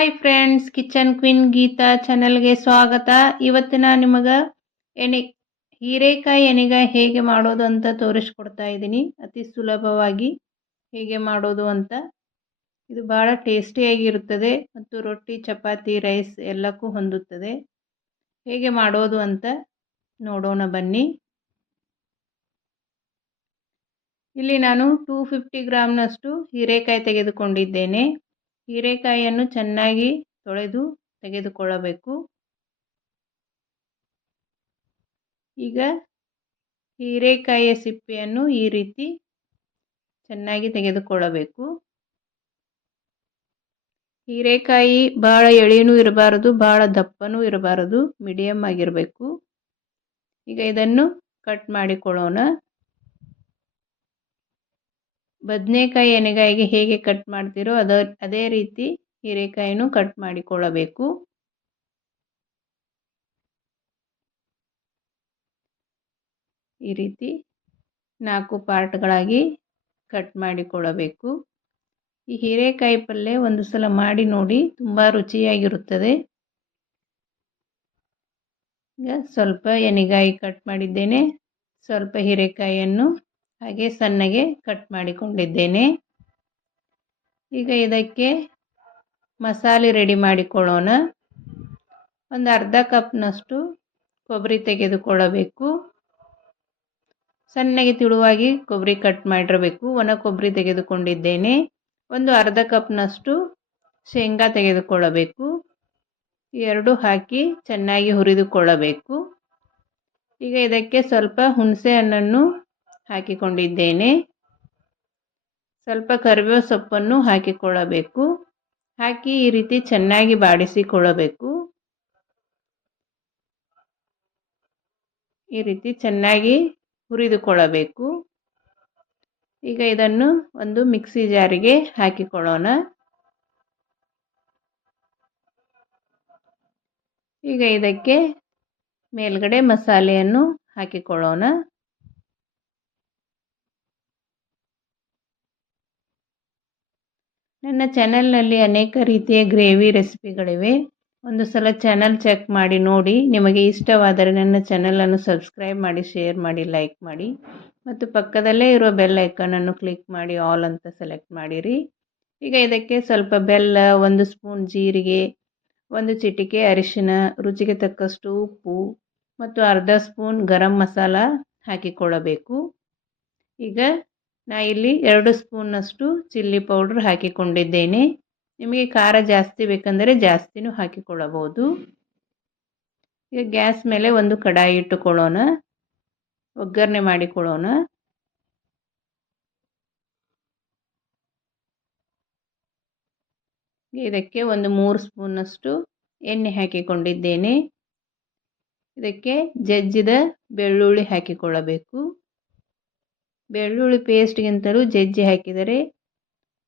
Hi friends, kitchen queen Geeta ಚಾನಲ್ಗೆ ಸ್ವಾಗತ. ಇವತ್ತಿನ ನಿಮಗೆ ಹೀರೆಕಾಯಿ ಎಣ್ಣೆಗಾಯಿ ಹೇಗೆ ಮಾಡೋದು ಅಂತ ತೋರಿಸ್ಕೊಡ್ತಾ ಇದ್ದೀನಿ. ಅತಿ ಸುಲಭವಾಗಿ ಹೇಗೆ ಮಾಡೋದು ಅಂತ. ಇದು ಭಾಳ ಟೇಸ್ಟಿಯಾಗಿರುತ್ತದೆ ಮತ್ತು ರೊಟ್ಟಿ, ಚಪಾತಿ, ರೈಸ್ ಎಲ್ಲಕ್ಕೂ ಹೊಂದುತ್ತದೆ. ಹೇಗೆ ಮಾಡೋದು ಅಂತ ನೋಡೋಣ ಬನ್ನಿ. ಇಲ್ಲಿ ನಾನು 250 ಗ್ರಾಮ್ನಷ್ಟು ಹೀರೆಕಾಯಿ ತೆಗೆದುಕೊಂಡಿದ್ದೇನೆ. ಹೀರೆಕಾಯಿಯನ್ನು ಚೆನ್ನಾಗಿ ತೊಳೆದು ತೆಗೆದುಕೊಳ್ಳಬೇಕು. ಈಗ ಹೀರೆಕಾಯಿಯ ಸಿಪ್ಪೆಯನ್ನು ಈ ರೀತಿ ಚೆನ್ನಾಗಿ ತೆಗೆದುಕೊಳ್ಳಬೇಕು. ಹೀರೆಕಾಯಿ ಭಾಳ ಎಳೆನೂ ಇರಬಾರದು, ಭಾಳ ದಪ್ಪನೂ ಇರಬಾರದು, ಮೀಡಿಯಮ್ ಆಗಿರಬೇಕು. ಈಗ ಇದನ್ನು ಕಟ್ ಮಾಡಿಕೊಳ್ಳೋಣ. ಬದನೆಕಾಯಿ ಎಣ್ಣೆಗಾಯಿಗೆ ಹೇಗೆ ಕಟ್ ಮಾಡ್ತೀರೋ ಅದೇ ರೀತಿ ಹೀರೆಕಾಯಿನೂ ಕಟ್ ಮಾಡಿಕೊಳ್ಳಬೇಕು. ಈ ರೀತಿ 4 ಪಾರ್ಟ್ಗಳಾಗಿ ಕಟ್ ಮಾಡಿಕೊಳ್ಳಬೇಕು. ಈ ಹೀರೆಕಾಯಿ ಪಲ್ಯ ಒಂದು ಸಲ ಮಾಡಿ ನೋಡಿ, ತುಂಬ ರುಚಿಯಾಗಿರುತ್ತದೆ. ಈಗ ಸ್ವಲ್ಪ ಎಣ್ಣೆಗಾಯಿ ಕಟ್ ಮಾಡಿದ್ದೇನೆ. ಸ್ವಲ್ಪ ಹೀರೆಕಾಯಿಯನ್ನು ಹಾಗೆ ಸಣ್ಣಗೆ ಕಟ್ ಮಾಡಿಕೊಂಡಿದ್ದೇನೆ. ಈಗ ಇದಕ್ಕೆ ಮಸಾಲೆ ರೆಡಿ ಮಾಡಿಕೊಳ್ಳೋಣ. ಒಂದು ಅರ್ಧ ಕಪ್ನಷ್ಟು ಕೊಬ್ಬರಿ ತೆಗೆದುಕೊಳ್ಳಬೇಕು. ಸಣ್ಣಗೆ ತಿಳುವಾಗಿ ಕೊಬ್ಬರಿ ಕಟ್ ಮಾಡಿರಬೇಕು. ಒಣ ಕೊಬ್ಬರಿ ತೆಗೆದುಕೊಂಡಿದ್ದೇನೆ. ಒಂದು ಅರ್ಧ ಕಪ್ನಷ್ಟು ಶೇಂಗಾ ತೆಗೆದುಕೊಳ್ಳಬೇಕು. ಎರಡು ಹಾಕಿ ಚೆನ್ನಾಗಿ ಹುರಿದುಕೊಳ್ಳಬೇಕು. ಈಗ ಇದಕ್ಕೆ ಸ್ವಲ್ಪ ಹುಣಸೆ ಹಣ್ಣನ್ನು ಹಾಕಿಕೊಂಡಿದ್ದೇನೆ. ಸ್ವಲ್ಪ ಕರಿಬೇವು ಸೊಪ್ಪನ್ನು ಹಾಕಿಕೊಳ್ಳಬೇಕು. ಹಾಕಿ ಈ ರೀತಿ ಚೆನ್ನಾಗಿ ಬಾಡಿಸಿಕೊಳ್ಳಬೇಕು. ಈ ರೀತಿ ಚೆನ್ನಾಗಿ ಹುರಿದುಕೊಳ್ಳಬೇಕು. ಈಗ ಇದನ್ನು ಒಂದು ಮಿಕ್ಸಿ ಜಾರಿಗೆ ಹಾಕಿಕೊಳ್ಳೋಣ. ಈಗ ಇದಕ್ಕೆ ಮೇಲ್ಗಡೆ ಮಸಾಲೆಯನ್ನು ಹಾಕಿಕೊಳ್ಳೋಣ. ನನ್ನ ಚಾನಲ್ನಲ್ಲಿ ಅನೇಕ ರೀತಿಯ ಗ್ರೇವಿ ರೆಸಿಪಿಗಳಿವೆ. ಒಂದು ಸಲ ಚಾನಲ್ ಚೆಕ್ ಮಾಡಿ ನೋಡಿ. ನಿಮಗೆ ಇಷ್ಟವಾದರೆ ನನ್ನ ಚಾನಲನ್ನು ಸಬ್ಸ್ಕ್ರೈಬ್ ಮಾಡಿ, ಶೇರ್ ಮಾಡಿ, ಲೈಕ್ ಮಾಡಿ ಮತ್ತು ಪಕ್ಕದಲ್ಲೇ ಇರುವ ಬೆಲ್ ಐಕಾನನ್ನು ಕ್ಲಿಕ್ ಮಾಡಿ ಆಲ್ ಅಂತ ಸೆಲೆಕ್ಟ್ ಮಾಡಿರಿ. ಈಗ ಇದಕ್ಕೆ ಸ್ವಲ್ಪ ಬೆಲ್ಲ, 1 ಸ್ಪೂನ್ ಜೀರಿಗೆ, 1 ಚಿಟಿಕೆ ಅರಿಶಿನ, ರುಚಿಗೆ ತಕ್ಕಷ್ಟು ಉಪ್ಪು ಮತ್ತು ಅರ್ಧ ಸ್ಪೂನ್ ಗರಂ ಮಸಾಲ ಹಾಕಿಕೊಳ್ಳಬೇಕು. ಈಗ ನಾ ಇಲ್ಲಿ 2 ಸ್ಪೂನ್ನಷ್ಟು ಚಿಲ್ಲಿ ಪೌಡ್ರ್ ಹಾಕಿಕೊಂಡಿದ್ದೇನೆ. ನಿಮಗೆ ಖಾರ ಜಾಸ್ತಿ ಬೇಕಂದರೆ ಜಾಸ್ತಿನೂ ಹಾಕಿಕೊಳ್ಳಬಹುದು. ಈಗ ಗ್ಯಾಸ್ ಮೇಲೆ ಒಂದು ಕಡಾಯಿ ಇಟ್ಟುಕೊಳ್ಳೋಣ. ಒಗ್ಗರಣೆ ಮಾಡಿಕೊಳ್ಳೋಣ. ಇದಕ್ಕೆ ಒಂದು 3 ಸ್ಪೂನ್ನಷ್ಟು ಎಣ್ಣೆ ಹಾಕಿಕೊಂಡಿದ್ದೇನೆ. ಇದಕ್ಕೆ ಜಜ್ಜಿದ ಬೆಳ್ಳುಳ್ಳಿ ಹಾಕಿಕೊಳ್ಳಬೇಕು. ಬೆಳ್ಳುಳ್ಳಿ ಪೇಸ್ಟ್ಗಿಂತಲೂ ಜಜ್ಜಿ ಹಾಕಿದರೆ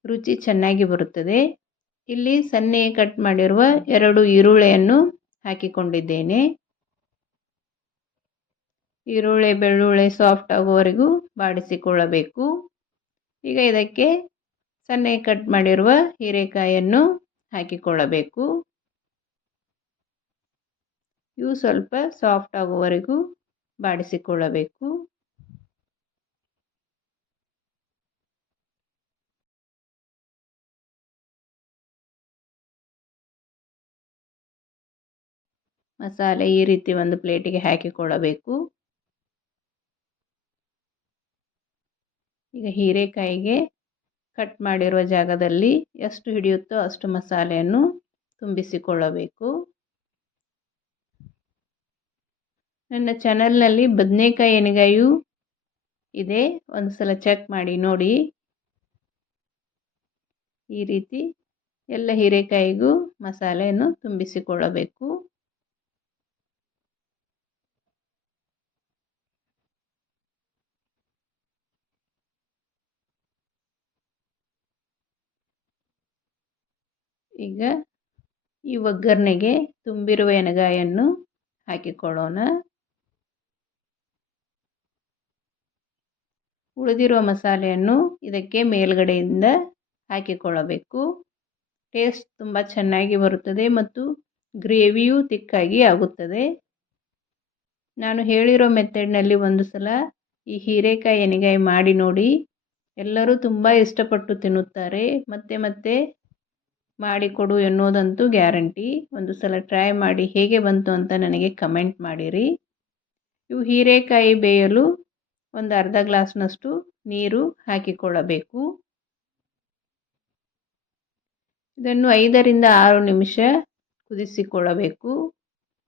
ರುಚಿ ಚೆನ್ನಾಗಿ ಬರುತ್ತದೆ. ಇಲ್ಲಿ ಸಣ್ಣಗೆ ಕಟ್ ಮಾಡಿರುವ 2 ಈರುಳ್ಳಿಯನ್ನು ಹಾಕಿಕೊಂಡಿದ್ದೇನೆ. ಈರುಳ್ಳಿ ಬೆಳ್ಳುಳ್ಳಿ ಸಾಫ್ಟ್ ಆಗುವವರೆಗೂ ಬಾಡಿಸಿಕೊಳ್ಳಬೇಕು. ಈಗ ಇದಕ್ಕೆ ಸಣ್ಣಗೆ ಕಟ್ ಮಾಡಿರುವ ಹೀರೆಕಾಯಿಯನ್ನು ಹಾಕಿಕೊಳ್ಳಬೇಕು. ಇವು ಸ್ವಲ್ಪ ಸಾಫ್ಟ್ ಆಗುವವರೆಗೂ ಬಾಡಿಸಿಕೊಳ್ಳಬೇಕು. ಮಸಾಲೆ ಈ ರೀತಿ ಒಂದು ಪ್ಲೇಟಿಗೆ ಹಾಕಿಕೊಳ್ಳಬೇಕು. ಈಗ ಹೀರೆಕಾಯಿಗೆ ಕಟ್ ಮಾಡಿರುವ ಜಾಗದಲ್ಲಿ ಎಷ್ಟು ಹಿಡಿಯುತ್ತೋ ಅಷ್ಟು ಮಸಾಲೆಯನ್ನು ತುಂಬಿಸಿಕೊಳ್ಳಬೇಕು. ನನ್ನ ಚಾನಲ್ನಲ್ಲಿ ಬದನೆಕಾಯಿ ಎಣ್ಣೆಗಾಯು ಇದೆ, ಒಂದು ಸಲ ಚೆಕ್ ಮಾಡಿ ನೋಡಿ. ಈ ರೀತಿ ಎಲ್ಲ ಹೀರೆಕಾಯಿಗೂ ಮಸಾಲೆಯನ್ನು ತುಂಬಿಸಿಕೊಳ್ಳಬೇಕು. ಈಗ ಈ ಒಗ್ಗರಣೆಗೆ ತುಂಬಿರುವ ಎಣ್ಣೆಗಾಯನ್ನು ಹಾಕಿಕೊಳ್ಳೋಣ. ಉಳಿದಿರುವ ಮಸಾಲೆಯನ್ನು ಇದಕ್ಕೆ ಮೇಲ್ಗಡೆಯಿಂದ ಹಾಕಿಕೊಳ್ಳಬೇಕು. ಟೇಸ್ಟ್ ತುಂಬ ಚೆನ್ನಾಗಿ ಬರುತ್ತದೆ ಮತ್ತು ಗ್ರೇವಿಯೂ ತಿಕ್ಕಾಗಿ ಆಗುತ್ತದೆ. ನಾನು ಹೇಳಿರೋ ಮೆಥಡ್ನಲ್ಲಿ ಒಂದು ಸಲ ಈ ಹೀರೆಕಾಯಿ ಎಣ್ಣೆಗಾಯಿ ಮಾಡಿ ನೋಡಿ. ಎಲ್ಲರೂ ತುಂಬ ಇಷ್ಟಪಟ್ಟು ತಿನ್ನುತ್ತಾರೆ. ಮತ್ತೆ ಮತ್ತೆ ಮಾಡಿಕೊಡು ಎನ್ನುವುದಂತೂ ಗ್ಯಾರಂಟಿ. ಒಂದು ಸಲ ಟ್ರೈ ಮಾಡಿ ಹೇಗೆ ಬಂತು ಅಂತ ನನಗೆ ಕಮೆಂಟ್ ಮಾಡಿರಿ. ಇವು ಹೀರೆಕಾಯಿ ಬೇಯಲು ಒಂದು ಅರ್ಧ ಗ್ಲಾಸ್ನಷ್ಟು ನೀರು ಹಾಕಿಕೊಳ್ಳಬೇಕು. ಇದನ್ನು 5 ರಿಂದ 6 ನಿಮಿಷ ಕುದಿಸಿಕೊಳ್ಳಬೇಕು.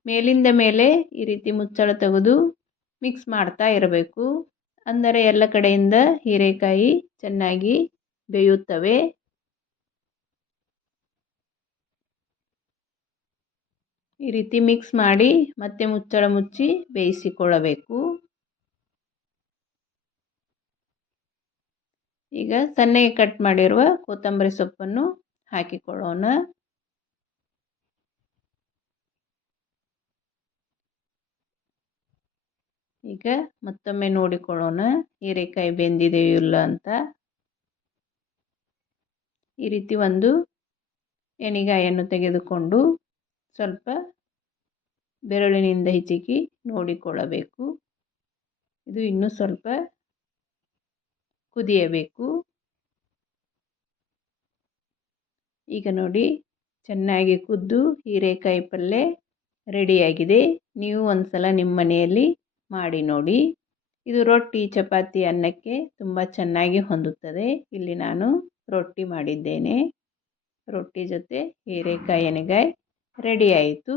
ಮೇಲಿಂದ ಮೇಲೆ ಈ ರೀತಿ ಮುಚ್ಚಳ ತೆಗೆದು ಮಿಕ್ಸ್ ಮಾಡ್ತಾ ಇರಬೇಕು. ಅಂದರೆ ಎಲ್ಲ ಕಡೆಯಿಂದ ಹೀರೆಕಾಯಿ ಚೆನ್ನಾಗಿ ಬೇಯುತ್ತವೆ. ಈ ರೀತಿ ಮಿಕ್ಸ್ ಮಾಡಿ ಮತ್ತೆ ಮುಚ್ಚಳ ಮುಚ್ಚಿ ಬೇಯಿಸಿಕೊಳ್ಳಬೇಕು. ಈಗ ಸಣ್ಣಗೆ ಕಟ್ ಮಾಡಿರುವ ಕೊತ್ತಂಬರಿ ಸೊಪ್ಪನ್ನು ಹಾಕಿಕೊಳ್ಳೋಣ. ಈಗ ಮತ್ತೊಮ್ಮೆ ನೋಡಿಕೊಳ್ಳೋಣ ಹೀರೆಕಾಯಿ ಬೆಂದಿದೆಯೋ ಇಲ್ಲ ಅಂತ. ಈ ರೀತಿ ಒಂದು ಎಣ್ಣೆಗಾಯನ್ನು ತೆಗೆದುಕೊಂಡು ಸ್ವಲ್ಪ ಬೆರಳಿನಿಂದ ಹಿಚಕಿ ನೋಡಿಕೊಳ್ಳಬೇಕು. ಇದು ಇನ್ನೂ ಸ್ವಲ್ಪ ಕುದಿಯಬೇಕು. ಈಗ ನೋಡಿ ಚೆನ್ನಾಗಿ ಕುದ್ದು ಹೀರೆಕಾಯಿ ಪಲ್ಯ ರೆಡಿಯಾಗಿದೆ. ನೀವು ಒಂದ್ಸಲ ನಿಮ್ಮ ಮನೆಯಲ್ಲಿ ಮಾಡಿ ನೋಡಿ. ಇದು ರೊಟ್ಟಿ, ಚಪಾತಿ, ಅನ್ನಕ್ಕೆ ತುಂಬ ಚೆನ್ನಾಗಿ ಹೊಂದುತ್ತದೆ. ಇಲ್ಲಿ ನಾನು ರೊಟ್ಟಿ ಮಾಡಿದ್ದೇನೆ. ರೊಟ್ಟಿ ಜೊತೆ ಹೀರೆಕಾಯಿ ಎಣ್ಣೆಗಾಯಿ ರೆಡಿ ಆಯಿತು.